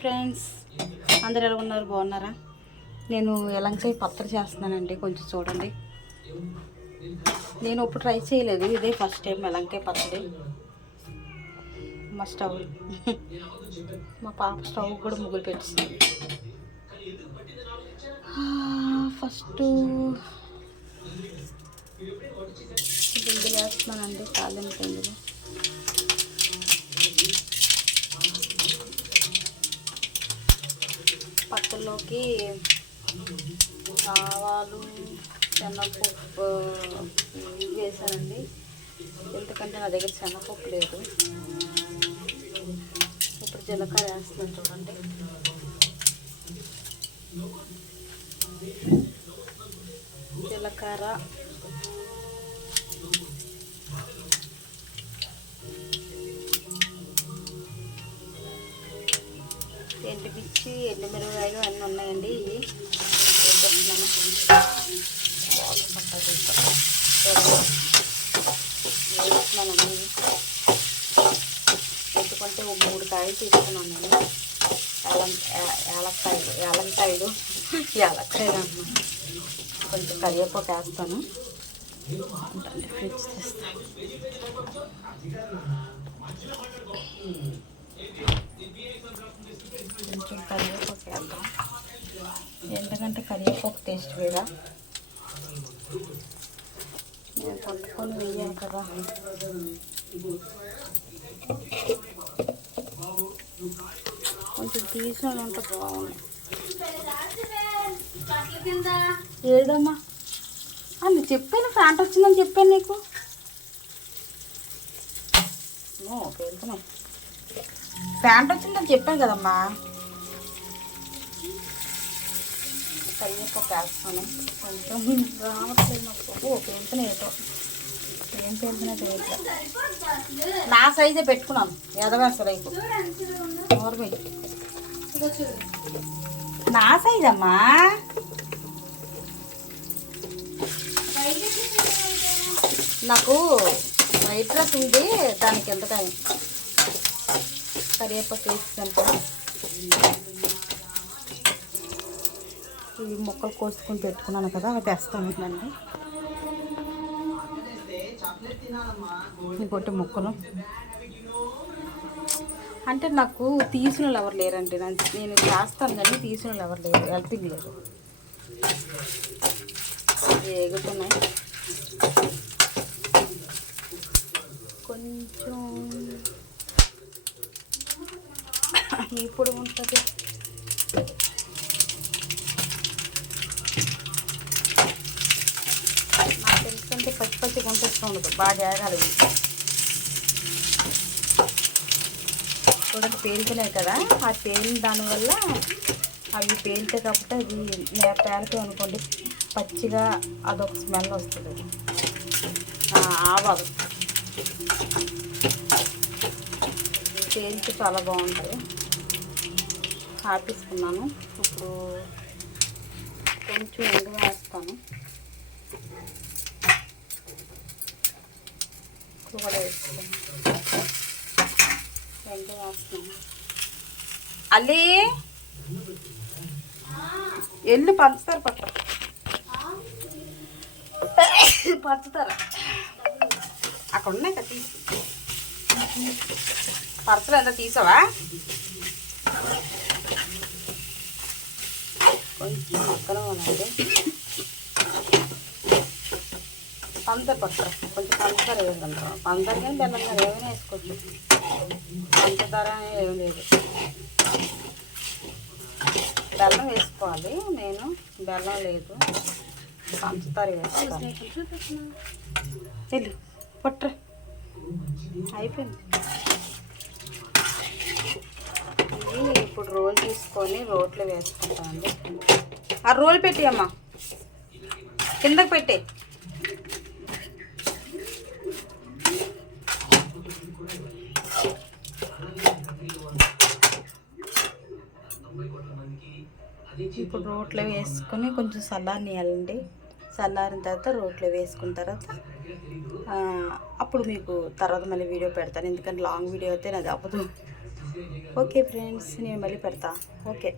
Friends, అందరు ఎలా ఉన్నారు? బాగున్నారా? నేను ఎలంకాయ పచ్చడి చేస్తున్నానండి, కొంచెం చూడండి. నేను ఇప్పుడు ట్రై చేయలేదు, ఇదే ఫస్ట్ టైం ఎలంకాయ పచ్చడి. మా స్టవ్ మా పాప స్టవ్ కూడా ముగ్గులు పెట్టింది. ఫస్ట్ గింజలు వేస్తున్నానండి, తాలింపు గింజలు. పచ్చళ్ళలోకి ఆవాలు, శనగపప్పు ఇవి వేసానండి, ఎందుకంటే నా దగ్గర శనగపప్పు లేదు. ఇప్పుడు జీలకర్ర వేస్తున్నాను చూడండి. జీలకర్ర, ఎండుమిర్చి, ఎండుమిరపకాయలు అన్నీ ఉన్నాయండి. ఇవి వేసేస్తున్నాను. వేస్తున్నాను అన్నీ, ఎందుకంటే ఒక 3 కాయలు తీసుకున్నాను నేను. యాలక్కాయలు అన్నాను. కొంచెం కరివేపాకు వేస్తాను, ఫ్రిడ్జ్ చేస్తాను. కొంచెం కరివేపాకు వేద్దాం, ఎందుకంటే కరివేపాకు టేస్ట్ వేరా. నేను కొట్టుకొని వేయాలి కదా. కొంచెం తీసినంత బాగుంది. ఏదమ్మా నువ్వు చెప్పాను, ఫ్యాంట్ వచ్చిందని చెప్పాను నీకు. పేరుతున్నాయి, ప్యాంట్ వచ్చిందని చెప్పాను కదమ్మా. కరివేపాకు వేస్తాను, కొంచెం రావట్లేదు నాకు. పేరుతున్నాయి, ఏటో ఏం పేరుతున్నాయి తెలియదు. నా సైజే పెట్టుకున్నాను, ఎదవేస్తలేదు. నా సైజ్ అమ్మా. నాకు వైట్ డ్రెస్ ఉంది, దానికి ఎంత టైం. కరివేపాకు వేసుకుంటా. ఇవి ముక్కలు కోసుకొని పెట్టుకున్నాను కదా, అవి తెస్తాను అండి. ఇంకోటి ముక్కలు అంటే నాకు తీసిన వాళ్ళు ఎవరు లేరండి. నేను చేస్తాను కానీ తీసిన వాళ్ళు ఎవరు లేరు, హెల్పింగ్ లేదు. ఎగుతున్నాయి కొంచెం. ఇప్పుడు ఉంటుంది నాకు తెలుసుకుంటే పచ్చి కొంటేస్తూ ఉండదు, బాగా ఏగాలి. చూడండి పేలుతున్నాయి కదా, ఆ పేలిన దానివల్ల అవి పేలితే కాబట్టి అది పేలితే అనుకోండి పచ్చిగా అదొక స్మెల్ వస్తుంది. ఆవాలు పేలితే చాలా బాగుంటుంది. ఆపేసుకున్నాను. ఇప్పుడు కొంచెం ఎండు వేస్తాను, కూడా వేస్తాను. ఎండు వేస్తున్నాను. అల్లీ ఎల్లు పంచుతారు, పంచుతారా అక్కడ ఉన్నాయి కదా, తీసి పర్సలు ఎంత తీసావా. కొంచెం మొక్కలు అనండి, పంచదార పట్టు, కొంచెం పంచదార వేసుకుంటాం. పంచదార కానీ బెల్లం కానీ ఏమైనా వేసుకోవచ్చు, పంచదార అనేది ఏమి లేదు. బెల్లం వేసుకోవాలి, నేను బెల్లం లేదు, పంచదార వేస్తాను. వెళ్ళు పట్టు, అయిపోయింది. ఇది ఇప్పుడు రోల్ తీసుకొని రోట్లో వేసుకుంటామండి. ఆ రోల్ పెట్టి అమ్మా, కిందకి పెట్టి. ఇప్పుడు రోట్లో వేసుకొని కొంచెం చల్లారనియాలండి. చల్లారిన తర్వాత రోట్లో వేసుకున్న తర్వాత అప్పుడు మీకు తర్వాత మళ్ళీ వీడియో పెడతాను, ఎందుకంటే లాంగ్ వీడియో అయితే నాది అవ్వదు. ఓకే ఫ్రెండ్స్, నేను మళ్ళీ పెడతా. ఓకే.